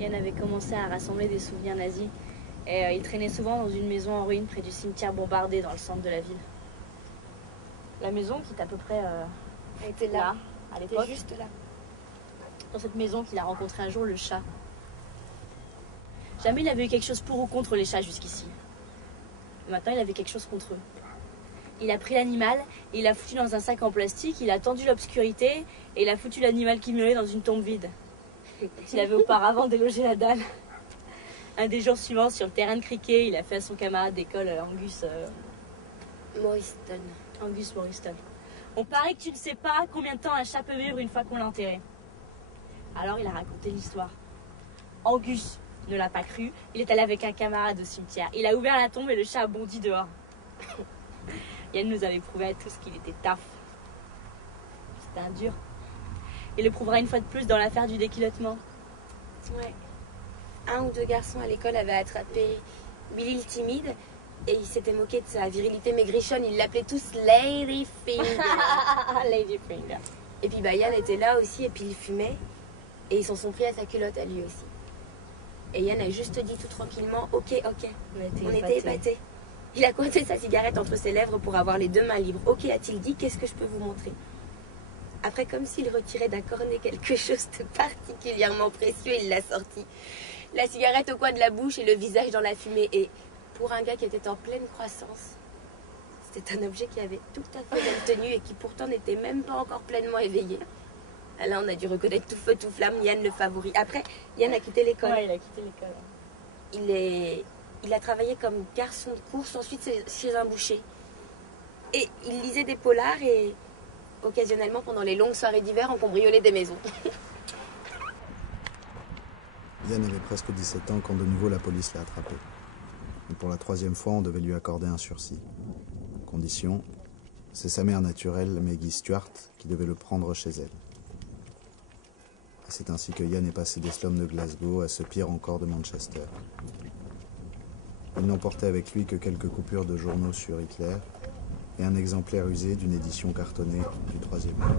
Yann avait commencé à rassembler des souvenirs nazis et il traînait souvent dans une maison en ruine près du cimetière bombardé dans le centre de la ville. La maison qui est à peu près Elle était là, à l'époque. juste là. Dans cette maison qu'il a rencontré un jour le chat. Jamais il avait eu quelque chose pour ou contre les chats jusqu'ici. Maintenant il avait quelque chose contre eux. Il a pris l'animal et il l'a foutu dans un sac en plastique, il a tendu l'obscurité et il a foutu l'animal qui meurait dans une tombe vide. Il avait auparavant délogé la dalle. Un des jours suivants, sur le terrain de cricket, il a fait à son camarade d'école Angus Morriston. On paraît que tu ne sais pas combien de temps un chat peut vivre une fois qu'on l'a enterré. Alors il a raconté l'histoire. Angus ne l'a pas cru, il est allé avec un camarade au cimetière. Il a ouvert la tombe et le chat a bondi dehors. Yann nous avait prouvé à tous qu'il était taf. C'était un dur. Il le prouvera une fois de plus dans l'affaire du déculottement. Ouais. Un ou deux garçons à l'école avaient attrapé Billy le timide et ils s'étaient moqués de sa virilité maigrichonne. Ils l'appelaient tous Lady Finger. Lady Finger. Et puis Yann était là aussi et puis il fumait et ils s'en sont pris à sa culotte à lui aussi. Et Yann a juste dit tout tranquillement « Ok, ok ». On était épatés. Il a coincé sa cigarette entre ses lèvres pour avoir les deux mains libres. « Ok », a-t-il dit, « qu'est-ce que je peux vous montrer ?» Après, comme s'il retirait d'un cornet quelque chose de particulièrement précieux, il l'a sorti. La cigarette au coin de la bouche et le visage dans la fumée. Et pour un gars qui était en pleine croissance, c'était un objet qui avait tout à fait belle tenue et qui pourtant n'était même pas encore pleinement éveillé. Là, on a dû reconnaître tout feu, tout flamme, Yann le favori. Après, Yann a quitté l'école. Ouais, il a quitté l'école. Il a travaillé comme garçon de course, ensuite chez un boucher. Et il lisait des polars et occasionnellement, pendant les longues soirées d'hiver, on cambriolait des maisons. Yann avait presque 17 ans quand de nouveau la police l'a attrapé. Et pour la 3e fois, on devait lui accorder un sursis. Condition, c'est sa mère naturelle, Maggie Stuart, qui devait le prendre chez elle. Et c'est ainsi que Yann est passé des slums de Glasgow à ce pire encore de Manchester. Il n'emportait avec lui que quelques coupures de journaux sur Hitler et un exemplaire usé d'une édition cartonnée du 3e mois.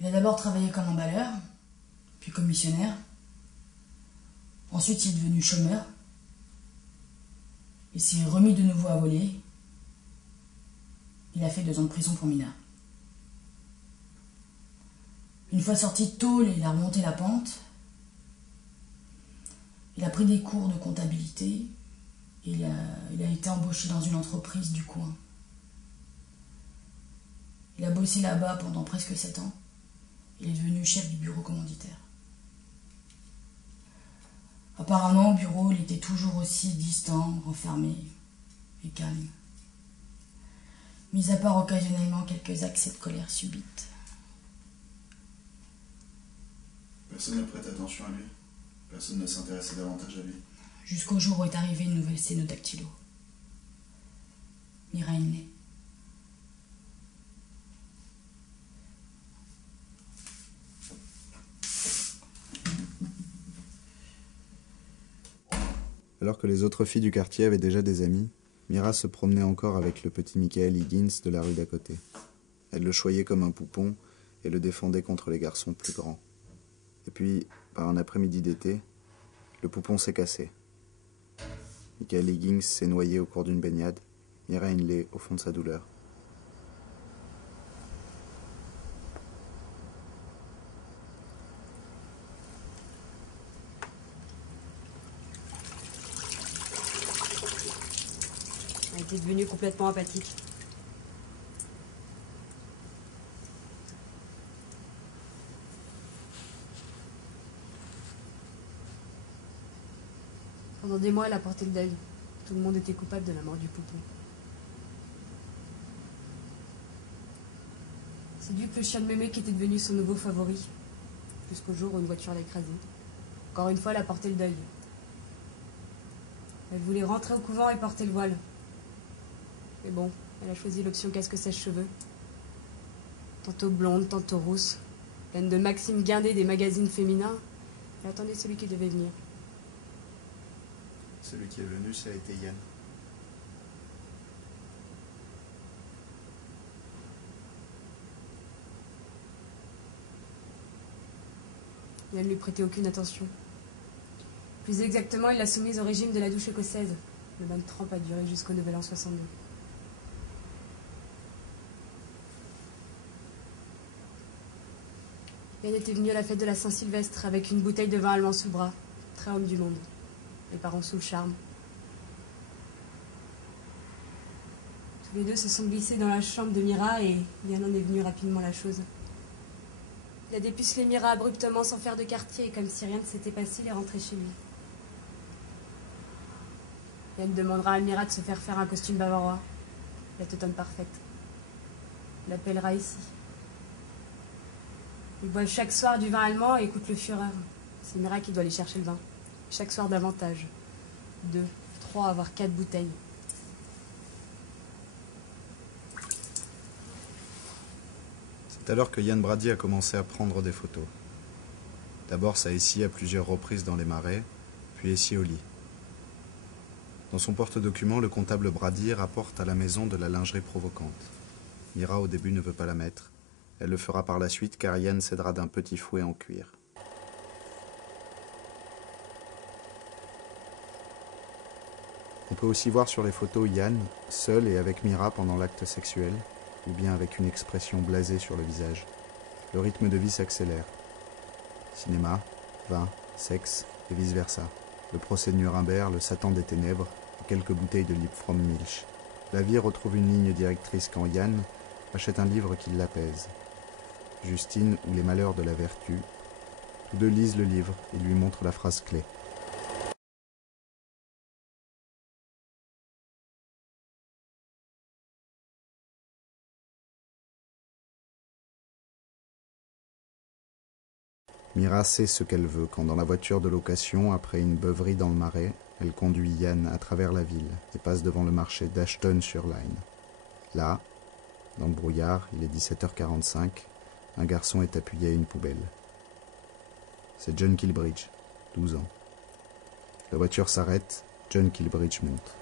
Il a d'abord travaillé comme emballeur, puis comme missionnaire. Ensuite, il est devenu chômeur. Il s'est remis de nouveau à voler. Il a fait 2 ans de prison pour mineur. Une fois sorti de tôle, il a remonté la pente. Il a pris des cours de comptabilité. Et il a été embauché dans une entreprise du coin. Il a bossé là-bas pendant presque 7 ans. Il est devenu chef du bureau commanditaire. Apparemment, au bureau, il était toujours aussi distant, renfermé et calme. Mis à part occasionnellement quelques accès de colère subite. Personne ne prête attention à lui. Personne ne s'intéressait davantage à lui. Jusqu'au jour où est arrivée une nouvelle sténodactylo. Myra Hindley. Alors que les autres filles du quartier avaient déjà des amis, Myra se promenait encore avec le petit Michael Higgins de la rue d'à côté. Elle le choyait comme un poupon et le défendait contre les garçons plus grands. Et puis, par un après-midi d'été, le poupon s'est cassé. Michael Higgins s'est noyé au cours d'une baignade, Myra Hindley au fond de sa douleur. Elle était devenue complètement apathique. Pendant des mois, elle a porté le deuil. Tout le monde était coupable de la mort du poupon. C'est Duke, le chien de mémé, qui était devenu son nouveau favori. Jusqu'au jour où une voiture l'a écrasé. Encore une fois, elle a porté le deuil. Elle voulait rentrer au couvent et porter le voile. Mais bon, elle a choisi l'option casque sèche-cheveux. Tantôt blonde, tantôt rousse, pleine de maximes guindées des magazines féminins. Elle attendait celui qui devait venir. Celui qui est venu, ça a été Yann. Yann ne lui prêtait aucune attention. Plus exactement, il l'a soumise au régime de la douche écossaise. Le bain de trempe a duré jusqu'au Nouvel An 62. Yann était venu à la fête de la Saint-Sylvestre avec une bouteille de vin allemand sous le bras. Très homme du monde. Les parents sous le charme. Tous les deux se sont glissés dans la chambre de Mira et Yann en est venu rapidement la chose. Il a dépucelé Mira abruptement sans faire de quartier, comme si rien ne s'était passé, il est rentré chez lui. Yann demandera à Mira de se faire un costume bavarois, la teutonne parfaite. Il l'appellera ici. Ils boivent chaque soir du vin allemand et écoutent le Führer. C'est Mira qui doit aller chercher le vin. Chaque soir davantage. 2, 3, voire 4 bouteilles. C'est alors que Yann Brady a commencé à prendre des photos. D'abord ça ici à plusieurs reprises dans les marais, puis ici au lit. Dans son porte-document, le comptable Brady rapporte à la maison de la lingerie provocante. Mira au début ne veut pas la mettre. Elle le fera par la suite car Yann cédera d'un petit fouet en cuir. On peut aussi voir sur les photos Yann, seul et avec Mira pendant l'acte sexuel, ou bien avec une expression blasée sur le visage. Le rythme de vie s'accélère. Cinéma, vin, sexe et vice-versa. Le procès de Nuremberg, le Satan des ténèbres et quelques bouteilles de Liebfraum Milch. La vie retrouve une ligne directrice quand Yann achète un livre qui l'apaise. Justine ou les malheurs de la vertu. Tous deux lisent le livre et lui montrent la phrase clé. Mira sait ce qu'elle veut quand dans la voiture de location, après une beuverie dans le marais, elle conduit Yann à travers la ville et passe devant le marché d'Ashton-sur-Lyne. Là, dans le brouillard, il est 17h45, un garçon est appuyé à une poubelle. C'est John Kilbridge, 12 ans. La voiture s'arrête, John Kilbridge monte.